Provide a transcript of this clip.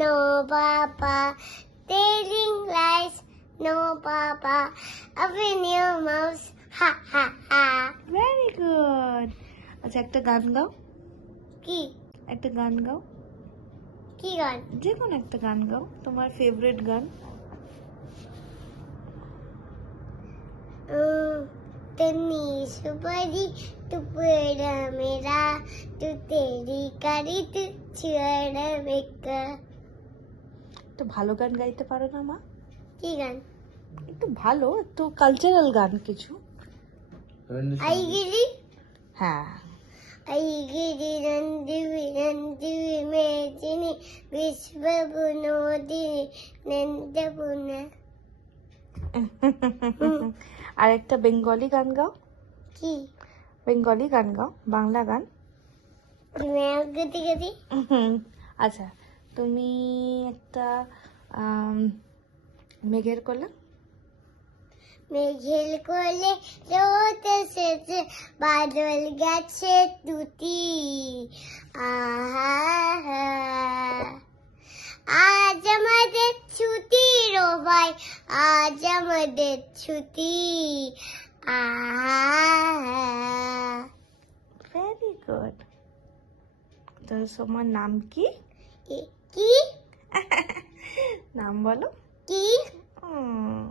no papa. Telling lies, no papa. Open your mouth, ha ha ha. Very good. আচ্ছা একটা গান গাও, কি একটা গান গাও, কি গান? যে কোনো একটা গান গাও, তোমার ফেভারিট গান। तन्नी सुपारी तू पेड़ा मेरा तू तेरी कारी तू छुआड़ा बेका। একটু ভালো গান গাইতে পারো না মা? কি গান? একটু ভালো, একটু কালচারাল গান কিছু। আইগিরি হ্যাঁ। আইগিরি নন্দিবি নন্দিবি মেদিনী বিশ্ব বিনোদিনী নন্দপুনা। আর একটা বেঙ্গলি গান গাও। কি বেঙ্গলি গান গাও, বাংলা গান। তুমি গতি গতি আচ্ছা তুমি একটা মেঘের কোলে। মেঘের কোলে রোদ এসেছে বাদল গেছে তুতি আহা আজ আমাদের ছুটি রো ভাই আজ আমাদের ছুটি আহা। Very good. তো তোমার নাম কি? কি নাম বলো। কি উম,